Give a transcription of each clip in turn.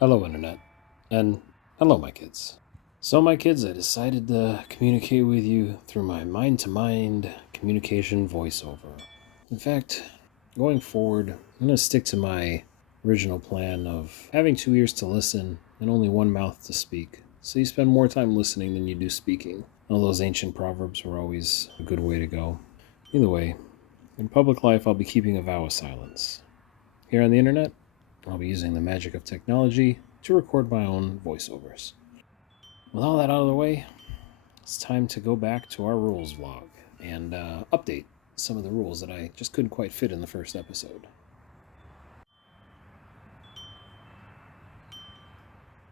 Hello, Internet. And hello, my kids. So, my kids, I decided to communicate with you through my mind to mind communication voiceover. In fact, going forward, I'm going to stick to my original plan of having two ears to listen and only one mouth to speak. So, you spend more time listening than you do speaking. All those ancient proverbs were always a good way to go. Either way, in public life, I'll be keeping a vow of silence. Here on the Internet, I'll be using the magic of technology to record my own voiceovers. With all that out of the way, it's time to go back to our rules vlog and update some of the rules that I just couldn't quite fit in the first episode.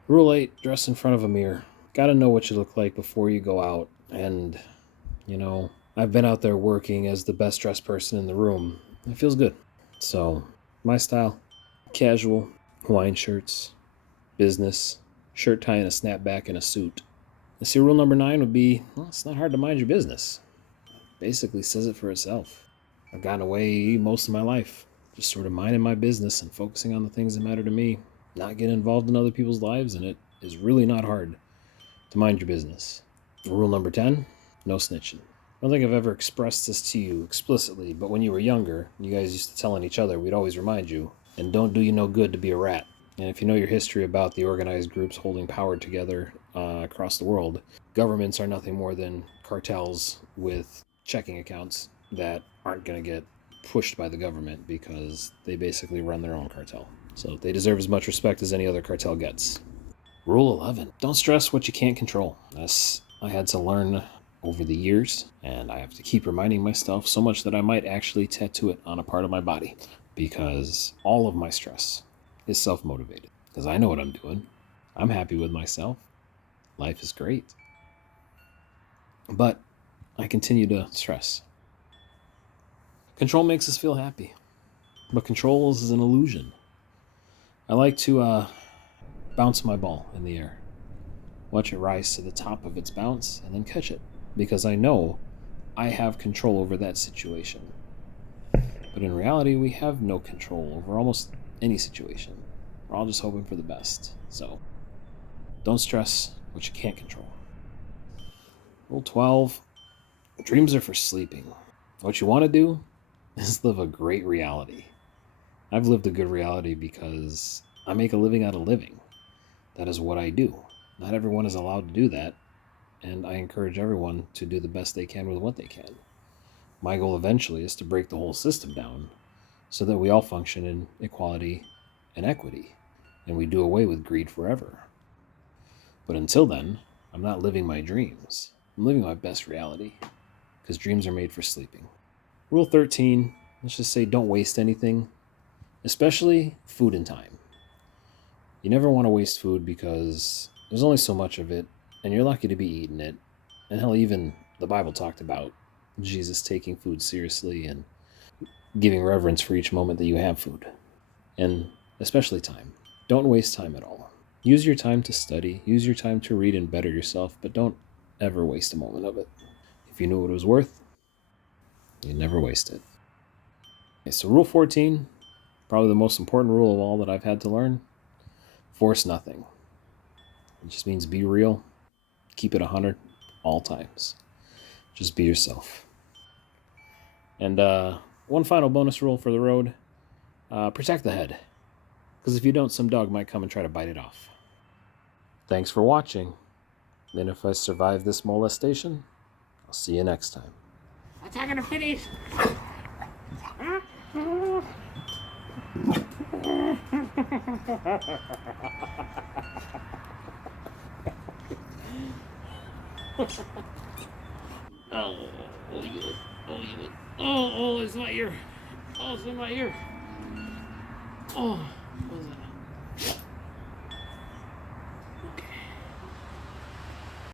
Rule 8, dress in front of a mirror. Gotta know what you look like before you go out. And, I've been out there working as the best dressed person in the room. It feels good. So, my style, casual, Hawaiian shirts, business, shirt tie and a snapback and a suit. I see rule number 9 would be, well, it's not hard to mind your business. Basically says it for itself. I've gotten away most of my life, just sort of minding my business and focusing on the things that matter to me, not getting involved in other people's lives, and it is really not hard to mind your business. Rule number 10, no snitching. I don't think I've ever expressed this to you explicitly, but when you were younger, you guys used to tell on each other, we'd always remind you, and don't do you no good to be a rat. And if you know your history about the organized groups holding power together across the world, governments are nothing more than cartels with checking accounts that aren't going to get pushed by the government because they basically run their own cartel. So they deserve as much respect as any other cartel gets. Rule 11, don't stress what you can't control. This I had to learn over the years, and I have to keep reminding myself so much that I might actually tattoo it on a part of my body because all of my stress is self-motivated because I know what I'm doing. I'm happy with myself. Life is great. But I continue to stress. Control makes us feel happy, but control is an illusion. I like to bounce my ball in the air, watch it rise to the top of its bounce, and then catch it because I know I have control over that situation. But in reality, we have no control over almost any situation. We're all just hoping for the best. So don't stress what you can't control. Rule 12, dreams are for sleeping. What you want to do is live a great reality. I've lived a good reality because I make a living out of living. That is what I do. Not everyone is allowed to do that, and I encourage everyone to do the best they can with what they can. My goal eventually is to break the whole system down so that we all function in equality and equity, and we do away with greed forever. But until then, I'm not living my dreams. I'm living my best reality, because dreams are made for sleeping. Rule 13, let's just say don't waste anything, especially food and time. You never want to waste food because there's only so much of it, and you're lucky to be eating it. And hell, even the Bible talked about Jesus taking food seriously and giving reverence for each moment that you have food. And especially time. Don't waste time at all. Use your time to study, use your time to read and better yourself, but don't ever waste a moment of it. If you knew what it was worth, you'd never waste it. Okay, so rule 14, probably the most important rule of all that I've had to learn, force nothing. It just means be real, keep it 100 all times. Just be yourself. And one final bonus rule for the road, protect the head. Because if you don't, some dog might come and try to bite it off. Thanks for watching. And if I survive this molestation, I'll see you next time. Attacking the finish! Oh, yeah. Oh, it's my ear. Oh, it's in my ear. Oh, what was that?